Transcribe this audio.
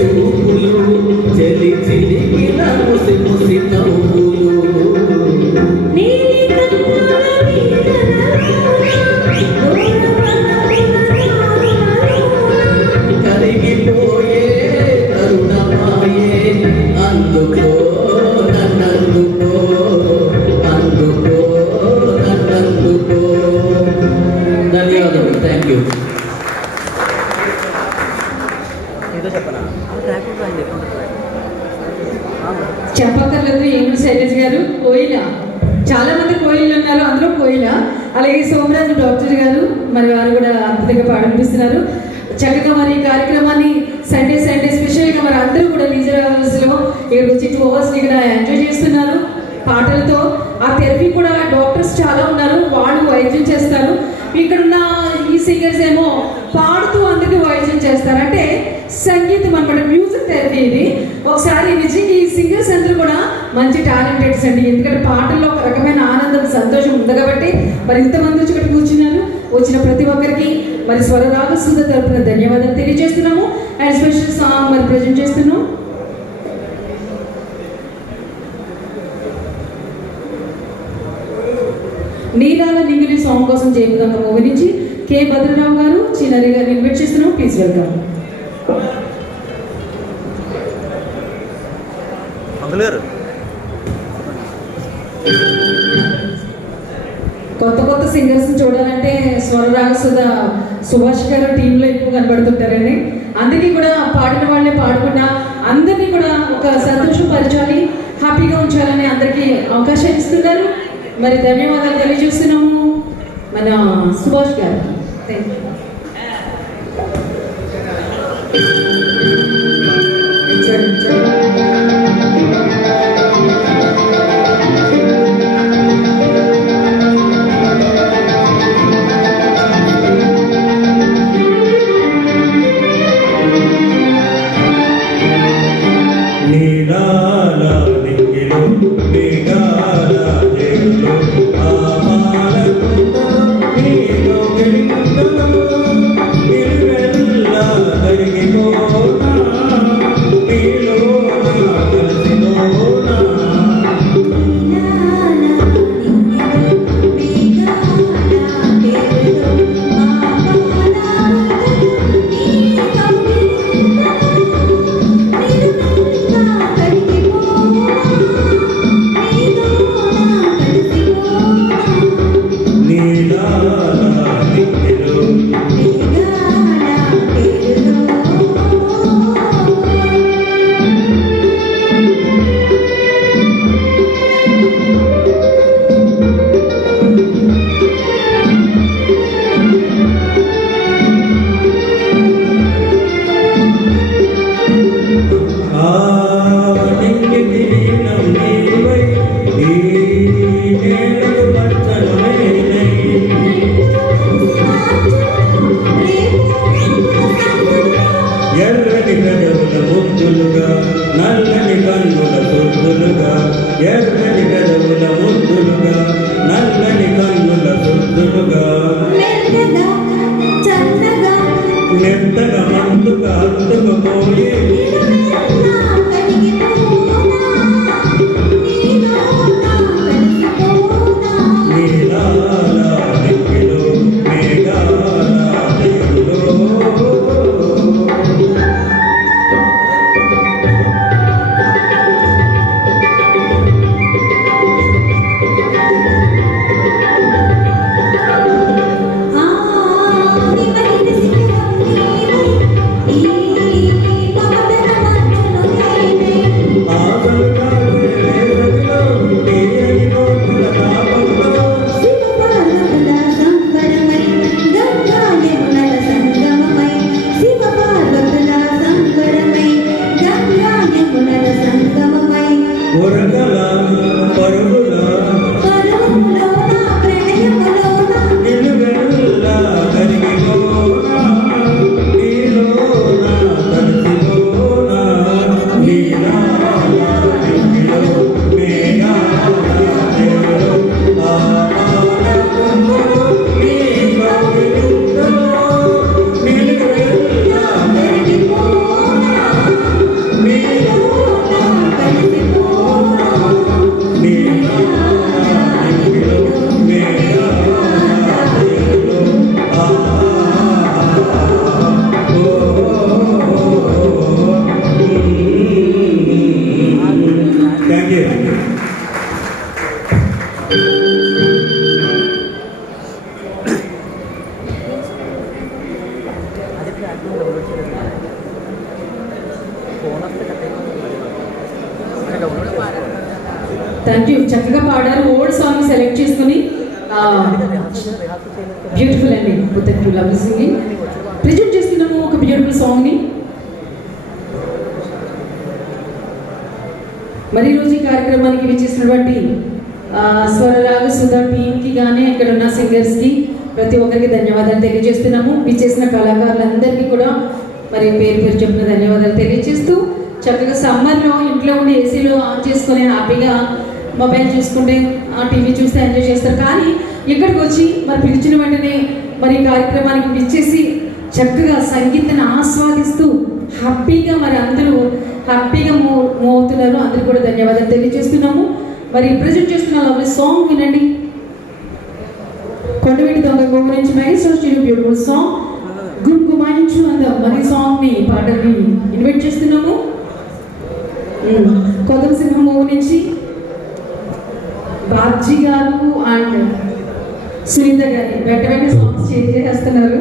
చూపులు చెలి చిలికిన ముసి ముసి నవ్వులు కరిగిపోయే కరుణమాయే అందుకో నన్నందుకో అందుకో నన్నందుకో. ధన్యవాదాలు. Thank you. చెప్పక్కర్లేదు. ఏమి శైలజ్ గారు కోయిల, చాలా మంది కోయిలు ఉన్నారు, అందులో కోయిల. అలాగే సోమరాజు డాక్టర్ గారు మరి వారు కూడా అద్భుతంగా పాడిపిస్తున్నారు. చక్కగా మరి ఈ కార్యక్రమాన్ని సండే స్పెషల్గా మరి అందరూ కూడా లీజర్ అవర్స్లో ఇక్కడికి వచ్చి 2 hours ఇక్కడ ఎంజాయ్ చేస్తున్నారు పాటలతో. ఆ థెరపీ కూడా డాక్టర్స్ చాలా ఉన్నారు, వాళ్ళు వైద్యం చేస్తారు. ఇక్కడున్న ఈ సింగర్స్ ఏమో పాడుతూ అందరికీ వైద్యం చేస్తారు. అంటే సంగీతం అనమాట, మ్యూజిక్ థెరపీ ఇది. ఒకసారి నిజంగా ఈ సింగర్స్ అందరూ కూడా మంచి టాలెంటెడ్స్ అండి. ఎందుకంటే పాటల్లో ఒక రకమైన ఆనందం, సంతోషం ఉంది కాబట్టి మరి ఇంతమంది వచ్చి ఇక్కడ కూర్చున్నారు. వచ్చిన ప్రతి ఒక్కరికి మరి స్వరరాగసుధ తరపున ధన్యవాదాలు తెలియజేస్తున్నాము. అండ్ స్పెషల్ సాంగ్ మరి ప్రజెంట్ చేస్తున్నాం. నీలాల నింగిలి సాంగ్ కోసం జయపదంగా మూవీ నుంచి కె భద్రరావు గారు, చిన్నరి గారిని ఇన్వైట్ చేస్తున్నాం. Please welcome. కొత్త సింగర్స్ని చూడాలంటే స్వరరాగసుధ సుభాష్ గారు టీంలో ఎక్కువ కనబడుతుంటారండి. అందరికీ కూడా పాడిన వాళ్ళే పాడకుండా అందరినీ కూడా ఒక సంతోషపరచాలి, హ్యాపీగా ఉంచాలని అందరికీ అవకాశం ఇస్తున్నారు. మరి ధన్యవాదాలు తెలియజేస్తున్నాము మన సుభాష్ గారు. Thank you. ఈ థ్యాంక్ యూ, చక్కగా పాడారు. ఓల్డ్ సాంగ్ సెలెక్ట్ చేసుకుని బ్యూటిఫుల్ అండి. Thank you, love singing. Present చేస్తున్నాము ఒక బ్యూటిఫుల్ సాంగ్ని. మరి ఈరోజు ఈ కార్యక్రమానికి విచ్చేసినటువంటి స్వరరాగ సుధా టీమ్కి కానీ ఇక్కడ ఉన్న సింగర్స్కి ప్రతి ఒక్కరికి ధన్యవాదాలు తెలియజేస్తున్నాము. విచ్చేసిన కళాకారులందరికీ కూడా మరి పేరు పేరు చెప్పిన ధన్యవాదాలు తెలియజేస్తూ, చక్కగా సమ్మర్లో ఇంట్లో ఉండి ఏసీలో ఆన్ చేసుకొని హ్యాపీగా మొబైల్ చూసుకుంటే టీవీ చూస్తే ఎంజాయ్ చేస్తారు. కానీ ఇక్కడికి వచ్చి మరి పిలిచిన వెంటనే మరి ఈ కార్యక్రమానికి విచ్చేసి చక్కగా సంగీతాన్ని ఆస్వాదిస్తూ హ్యాపీగా మరి అందరూ హ్యాపీగా మూవ్ అవుతున్నారు. అందరికీ కూడా ధన్యవాదాలు తెలియజేస్తున్నాము. మరి ప్రజెంట్ చేస్తున్న లవ్లీ సాంగ్ వినండి. కొండవీటి దొంగ మూవీ నుంచి మహేశ్వర బ్యూటిఫుల్ సాంగ్ గుమ్గుమాయించు అందం. మరి సాంగ్ని పాటని ఇన్వైట్ చేస్తున్నాము. కొత్త సింహం మూవీ నుంచి బాబ్జీ గారు అండ్ సునీత గారి వెంట వెంటనే సాంగ్స్ చేంజ్ చేస్తున్నారు.